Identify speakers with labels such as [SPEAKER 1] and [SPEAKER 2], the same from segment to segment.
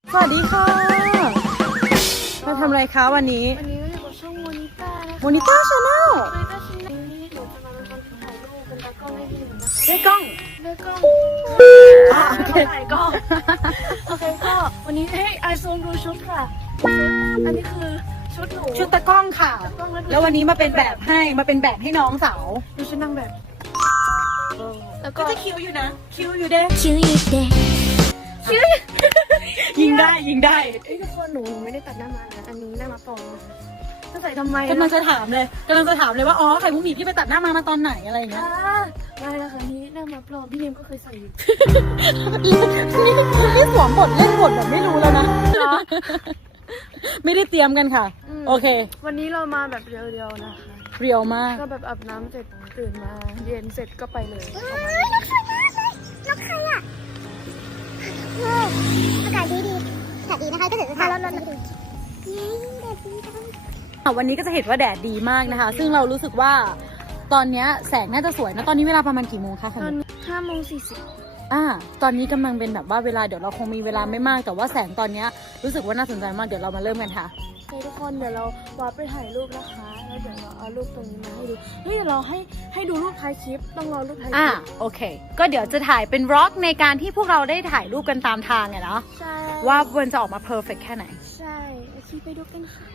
[SPEAKER 1] สวัสดีค่ะมาทำอะไรคะวันนี้
[SPEAKER 2] วันนี้เราอยู่กับช่องโมนิต้านะคะ
[SPEAKER 1] โมนิต้าชาแนล
[SPEAKER 2] โมนิต้าชิ้นนี้หนูจะมาเป็นคนถ่ายรูปเป็นตากล้องให้พี่หนูนะคะ
[SPEAKER 1] ได้กล้อง
[SPEAKER 2] ด้วยกล้อง
[SPEAKER 1] โอเค
[SPEAKER 2] ถ่ายกล้องโอเคก็วันนี้ให้ไอโซนดูชุดค่ะอันนี้คือชุดหนู
[SPEAKER 1] ชุดตะกล้องค่ะ แล้ววันนี้มาเป็นแบบให้น้องสาว
[SPEAKER 2] ดูชุดนางแบบแล้วก็
[SPEAKER 1] ก็จะคิวอยู่นะ คิวอยู่เด้
[SPEAKER 2] คิ้วอีกเด็ก
[SPEAKER 1] ยิงได้ยิงได้
[SPEAKER 2] เอ้ยทุกคนหนูไม่ได้ตัดหน้ามานะอันนี้หน้ามาปลอมนะคะจะใส่ทำไม
[SPEAKER 1] กำลังจะถามเลยว่าอ๋อไข่มุกหมีพี่ไปตัดหน้ามาตอนไหนอะไรอย่างเงี้ย
[SPEAKER 2] ได้แล้วค่ะนี่หน้ามาปลอมพี่เนมก็เคยใส่อยู่
[SPEAKER 1] นี่สวมบทเล่นบทแบบไม่รู้แล้วนะ ไม่ได้เตรียมกันค่ะ โอเค
[SPEAKER 2] วันนี้เรามาแบบเรียวๆนะคะ
[SPEAKER 1] เรียวมาก
[SPEAKER 2] ก็แบบอาบน้ำเสร็จตื่นมาเย็นเสร็จก็ไปเลย
[SPEAKER 3] นกใครอ่ะอากาศดีแดดดีนะคะก็ถือว่าร้อนๆดีแดดดีจัง
[SPEAKER 1] วันนี้ก็จะเห็นว่าแดดดีมากนะคะ ซึ่งเรารู้สึกว่าตอนนี้แสงน่าจะสวยนะ ตอนนี้เวลาประมาณกี่โมงคะ
[SPEAKER 2] ต
[SPEAKER 1] คะ
[SPEAKER 2] อนนี้5:40
[SPEAKER 1] ตอนนี้กำลังเป็นแบบว่าเวลาเดี๋ยวเราคงมีเวลาไม่มาก แต่ว่าแสงตอนนี้รู้สึกว่าน่าสนใจมาก เดี๋ยวเรามาเริ่มกันค่ะ
[SPEAKER 2] โอเคทุกคนเดี๋ยวเราวาร์ปไปถ่ายรูปนะคะ แล้วเดี๋ยวเราเอารูปตรงนี้มาให้ดู เฮ้ยเดี๋ยวเราให้ดูรูปท้ายคลิป ต้องรอรูปท้ายคลิป
[SPEAKER 1] โอเค ก็เดี๋ยวจะถ่ายเป็นวล็อกในการที่พวกเราได้ถ่ายรูปกันตามทางไงเนาะ
[SPEAKER 2] ใช่
[SPEAKER 1] ว่ามันจะออกมาเพอร์เฟกแค่ไหน
[SPEAKER 2] ใช่โอเคไปดูกันค่ะ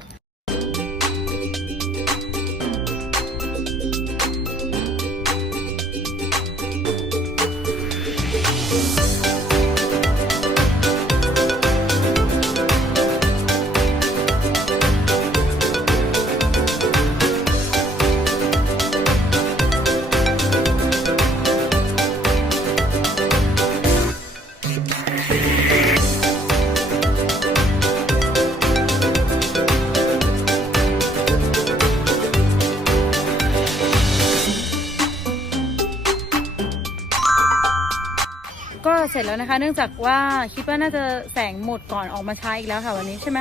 [SPEAKER 1] ก็เสร็จแล้วนะคะ เนื่องจากว่าคิดว่าน่าจะแสงหมดก่อนออกมาใช้อีกแล้วค่ะวันนี้ใช่ไหม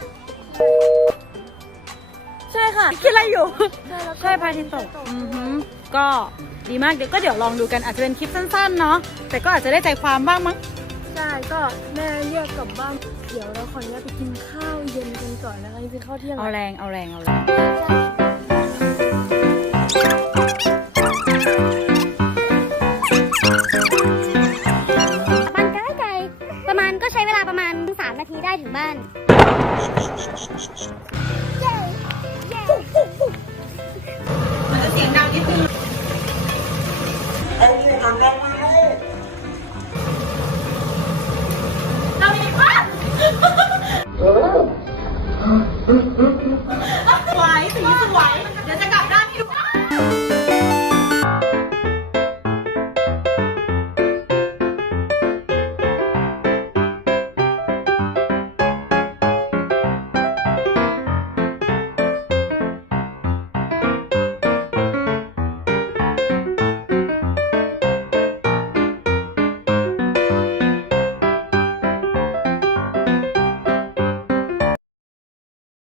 [SPEAKER 1] ใช่ค่ะคิดอะไรอยู่ ใช่พระอาทิตย์ตกก็ดีมากเดี๋ยวลองดูกันอาจจะเป็นคลิปสั้นๆเนาะแต่ก็อาจจะได้ใจความบ้างมั้ง
[SPEAKER 2] ใช่ก็แม่เรียกกลับบ้านเดี๋ยวเราขออนุญาตไปกินข้าวเย็นกันก่อนนะคะจริงๆข้าวเที่ยง
[SPEAKER 1] เอาแรง
[SPEAKER 3] บ้านไกลประมาณก็ใช้เวลาประมาณ3 นาทีได้ถึงบ้าน
[SPEAKER 1] มันจะเสียงดังนิดนึง